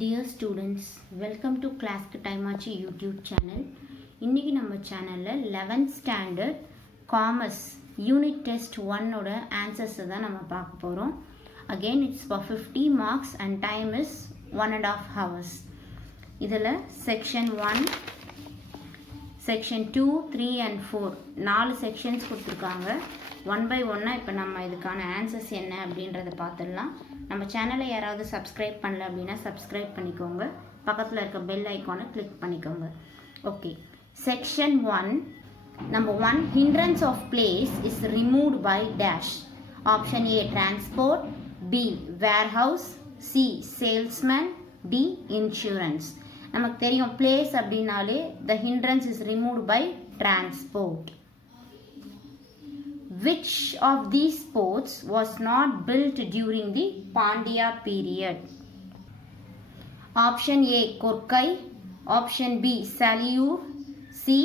Dear students, welcome to Classic Timachi YouTube channel. இன்னைக்கு நம்ம சேனல்ல 11th standard commerce unit test 1 ஓட answers தான் நம்ம பார்க்க போறோம். Again it's for 50 marks and time is 1.5 hours. இதுல section 1, section 2, 3 and 4 நாலு sections கொடுத்திருக்காங்க. ஒன் பை ஒன்னா இப்போ நம்ம இதுக்கான ஆன்சர்ஸ் என்ன அப்படின்றத பார்த்துடலாம். நம்ம சேனலை யாராவது சப்ஸ்கிரைப் பண்ணல அப்படின்னா சப்ஸ்கிரைப் பண்ணிக்கோங்க. பக்கத்தில் இருக்க பெல் ஐக்கானை கிளிக் பண்ணிக்கோங்க. Okay, section 1 number 1, hindrance of place is removed by dash. Option A transport, B warehouse, C salesman, D insurance. நமக்கு தெரியும் place அப்படின்னாலே the hindrance is removed by transport. Which of these forts was not built during the Pandya period? Option A Korkai, Option B Saliyur, C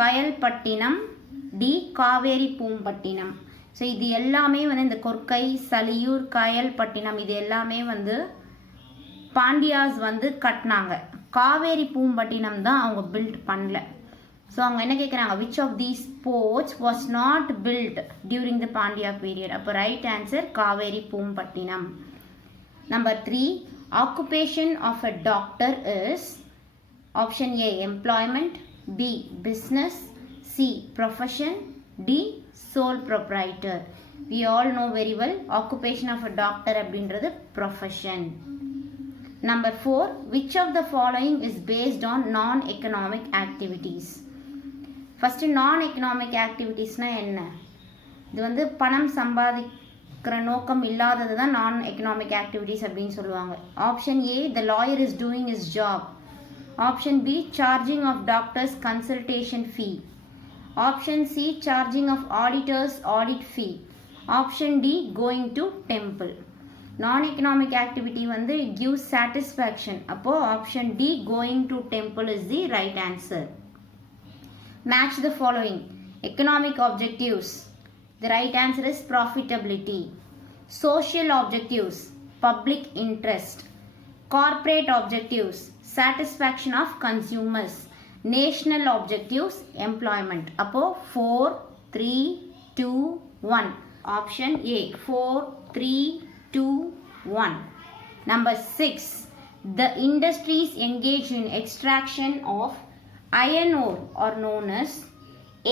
Kayalpattinam, D Kaveri Poompattinam. So இது எல்லாமே வந்து இந்த கொர்க்கை, சலியூர், காயல்பட்டினம் இது எல்லாமே வந்து பாண்டியாஸ் வந்து கட்டினாங்க. காவேரி பூம்பட்டினம் தான் அவங்க பில்ட் பண்ணல. ஸோ அவங்க என்ன கேட்குறாங்க, which of these ports was not built during the Pandya period. அப்போ right answer Kaveri Poompattinam. Number 3, occupation of a doctor is option A employment, B business, C profession, D sole proprietor. We all know very well occupation of a doctor அப்படின்றது profession. Number 4, which of the following is based on non-economic activities? First நான் economic ஆக்டிவிட்டீஸ்னால் என்ன? இது வந்து பணம் சம்பாதிக்கிற நோக்கம் இல்லாதது தான் நான் எக்கனாமிக் ஆக்டிவிட்டீஸ் அப்படின்னு சொல்லுவாங்க. Option A the lawyer is doing is job. Option B charging of doctors consultation fee. Option C charging of auditors audit fee. Option D going to temple. நான் எக்கனாமிக் ஆக்டிவிட்டி வந்து gives satisfaction. அப்போது option D going to temple is the right answer. Match the following. Economic objectives. The right answer is profitability. Social objectives. Public interest. Corporate objectives. Satisfaction of consumers. National objectives. Employment. Appo 4, 3, 2, 1. Option A 4, 3, 2, 1. Number 6. The industries engaged in extraction of iron ore are known as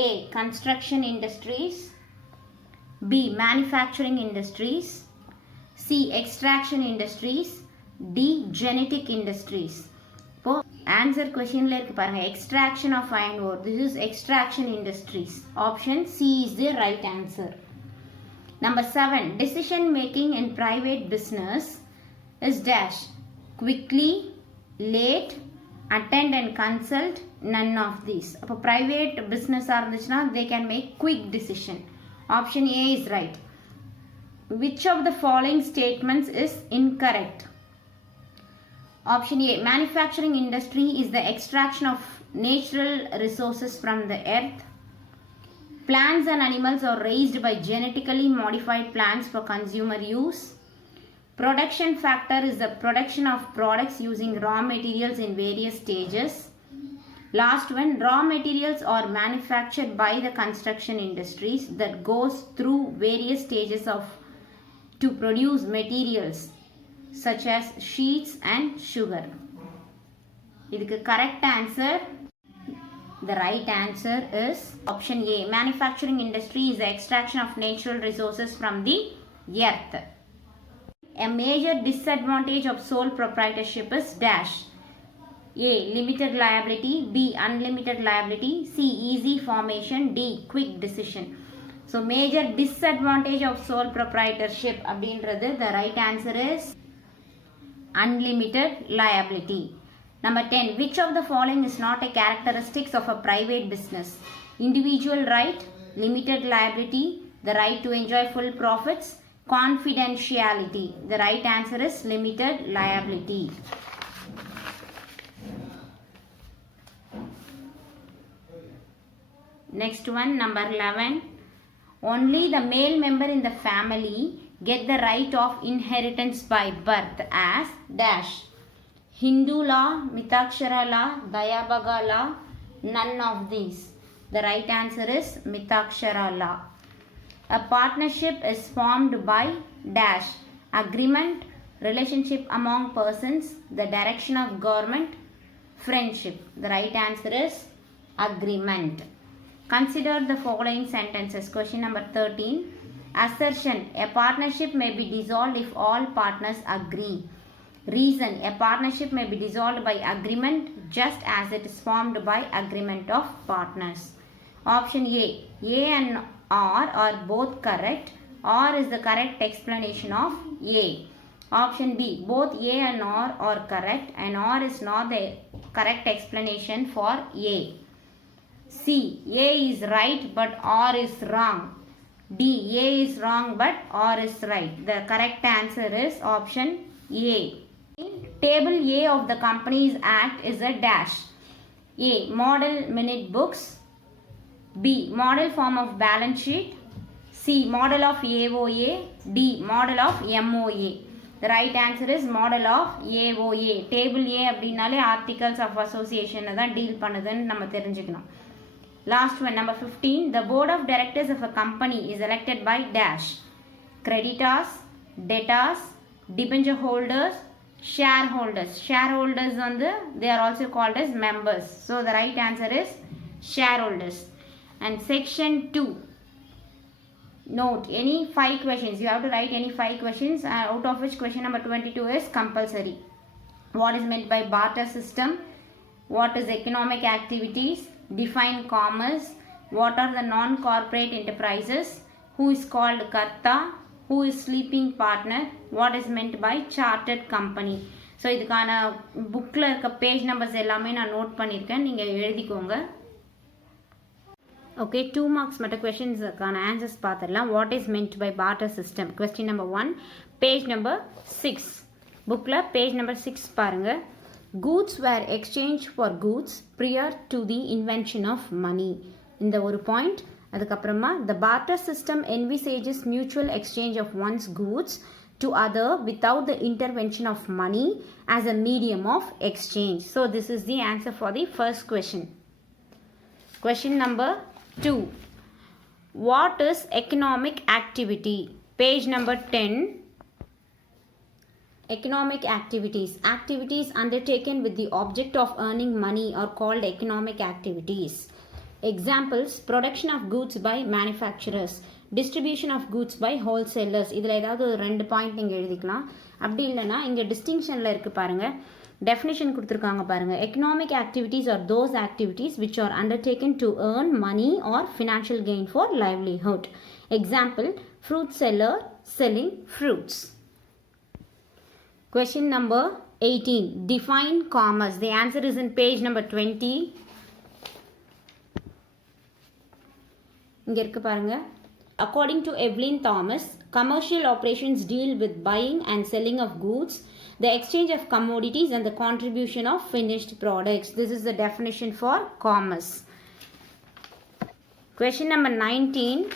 A construction industries, B manufacturing industries, C extraction industries, D genetic industries. இப்போ answer questionல இருக்கு பாருங்க, extraction of iron ore, this is extraction industries. Option C is the right answer. Number 7, decision making in private business is dash. Quickly, late, attend and consult, none of these. அப்போ private business இருந்துச்சுன்னா they can make quick decision. Option A is right. Which of the following statements is incorrect? Option A manufacturing industry is the extraction of natural resources from the earth. Plants and animals are raised by genetically modified plants for consumer use. Production factor is the production of products using raw materials in various stages. Last one, raw materials are manufactured by the construction industries that goes through various stages to produce materials such as sheets and sugar. இதுக்கு correct answer, the right answer is option A. Manufacturing industry is the extraction of natural resources from the earth. A major disadvantage of sole proprietorship is dash. A limited liability, B unlimited liability, C easy formation, D quick decision. So major disadvantage of sole proprietorship அப்படின்றது the right answer is unlimited liability. Number 10, which of the following is not a characteristics of a private business? Individual right, limited liability, the right to enjoy full profits, confidentiality. The right answer is limited liability. Next one, number 11. Only the male member in the family get the right of inheritance by birth as dash. Hindu law, Mitakshara law, Dayabhaga law, none of these. The right answer is Mitakshara law. A partnership is formed by dash agreement, relationship among persons, the direction of government, friendship. The right answer is agreement. Consider the following sentences. Question number 13. Assertion: a partnership may be dissolved if all partners agree. Reason: a partnership may be dissolved by agreement just as it is formed by agreement of partners. Option A and R are both correct. R is the correct explanation of A. Option B, both A and R are correct and R is not the correct explanation for A. C, A is right but R is wrong. D, A is wrong but R is right. The correct answer is option A. Table A of the Companies Act is a dash. A, model minute books. B, model form of balance sheet. C, model of AOA. D, model of MOA. The right answer is model of AOA. Table A அப்படினாலே Articles of Association தான் deal பண்ணுதுன்னு நம்ம தெரிஞ்சுக்கணும். Last one, number 15. The board of directors of a company is elected by dash. Creditors, debtors, debenture holders, shareholders. Shareholders they are also called as members. So the right answer is shareholders. And section 2. Note any 5 questions. You have to write any 5 questions, out of which question number 22 is compulsory. What is meant by barter system? What is economic activities? Define commerce. What are the non-corporate enterprises? Who is called Karta? Who is sleeping partner? What is meant by chartered company? So இதுக்கான bookல இருக்க page numbers எல்லாமே நான் note பண்ணிருக்கேன், நீங்க எழுதிக்கோங்க. Okay, 2 marks மட்டும் questions கான answers பார்த்துடலாம். What is meant by barter system? Question number 1, page number 6. bookல page number 6 பாருங்க. Goods were exchanged for goods prior to the invention of money. இந்த ஒரு point. அதுக்கப்புறமா the barter system envisages mutual exchange of one's goods to other without the intervention of money as a medium of exchange. So this is the answer for the first question. Question number 2. What is economic activity? Page number 10. Economic activities. Activities undertaken with the object of earning money are called economic activities. Examples: production of goods by manufacturers, distribution of goods by wholesalers. இதில் ஏதாவது ஒரு 2 point நீங்கள் எழுதிக்கலாம். அப்படி இல்லைனா இங்கே டிஸ்டிங்ஷனில் இருக்குது பாருங்கள், டெஃபினிஷன் கொடுத்துருக்காங்க பாருங்கள். Economic activities are those activities which are undertaken to earn money or financial gain for livelihood. Example: fruit seller selling fruits. Question number 18. Define commerce. The answer is in page number 20. இங்கே இருக்கு பாருங்க. According to Evelyn Thomas, commercial operations deal with buying and selling of goods, the exchange of commodities and the contribution of finished products. This is the definition for commerce. Question number 19.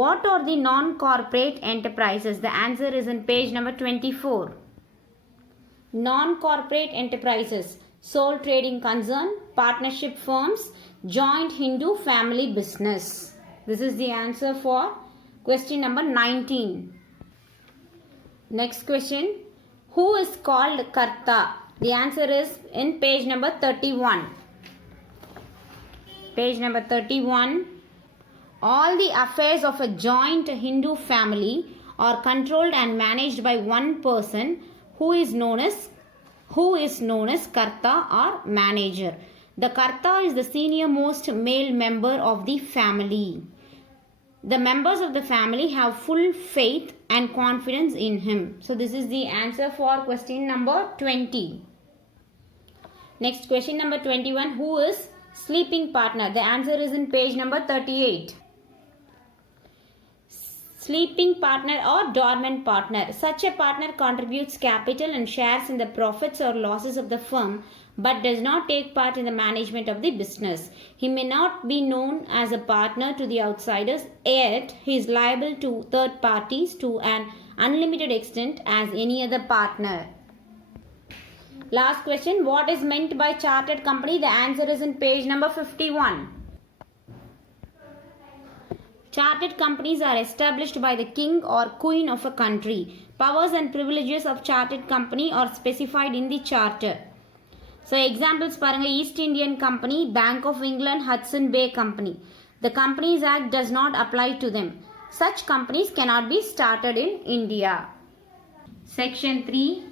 What are the non-corporate enterprises? The answer is in page number 24. Non-corporate enterprises: sole trading concern, partnership firms, joint Hindu family business. This is the answer for question number 19. Next question. Who is called Karta? The answer is in page number 31. Page number 31. All the affairs of a joint Hindu family are controlled and managed by one person who is known as Karta or manager. The Karta is the senior most male member of the family. The members of the family have full faith and confidence in him. So this is the answer for question number 20. Next, question number 21. Who is sleeping partner? The answer is in page number 38. Sleeping partner or dormant partner. Such a partner contributes capital and shares in the profits or losses of the firm but does not take part in the management of the business. He may not be known as a partner to the outsiders, yet he is liable to third parties to an unlimited extent as any other partner. Last question, what is meant by chartered company? The answer is in page number 51. Chartered companies are established by the king or queen of a country. Powers and privileges of chartered company are specified in the charter. So examples paranga, East Indian Company, Bank of England, Hudson Bay Company. The Companies Act does not apply to them. Such companies cannot be started in India. Section 3.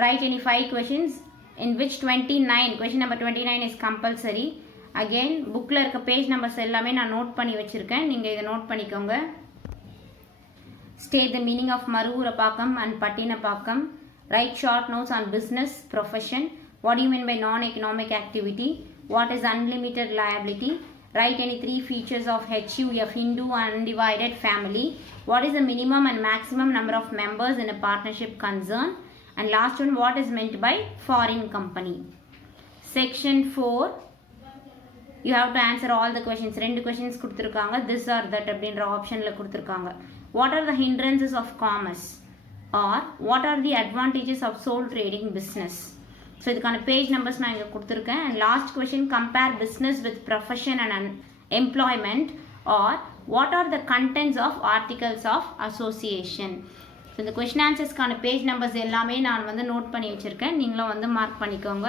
Write any 5 questions in which 29, question number 29 is compulsory. Again, bookல இருக்க page numbers எல்லாமே நான் note பண்ணி வச்சிருக்கேன். நீங்க இதை note பண்ணிக்கோங்க. State the meaning of Maruvurapakam and Pattinapakam. Write short notes on business, profession. What do you mean by non-economic activity? What is unlimited liability? Write any 3 features of HUF, Hindu undivided family. What is the minimum and maximum number of members in a partnership concern? And last one, what is meant by foreign company? Section 4. You have to answer all the questions. 2 questions கொடுத்திருக்காங்க. This or that அப்படின்ற ஆப்ஷன்ல கொடுத்திருக்காங்க. What are the hindrances of commerce? Or what are the advantages of sole trading business? So இதுக்கான page numbers நான் இங்கே கொடுத்துருக்கேன். And last question, compare business with profession and employment. Or what are the contents of articles of association? So இந்த question ஆன்சர்ஸ்க்கான page numbers எல்லாமே நான் வந்து note பண்ணி வச்சுருக்கேன். நீங்களும் வந்து மார்க் பண்ணிக்கோங்க.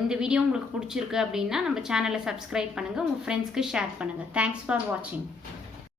இந்த வீடியோ உங்களுக்கு பிடிச்சிருக்கு அப்படின்னா நம்ம சேனலை சப்ஸ்கிரைப் பண்ணுங்கள், உங்கள் ஃப்ரெண்ட்ஸ்க்கு ஷேர் பண்ணுங்கள். தேங்க்ஸ் ஃபார் வாட்சிங்.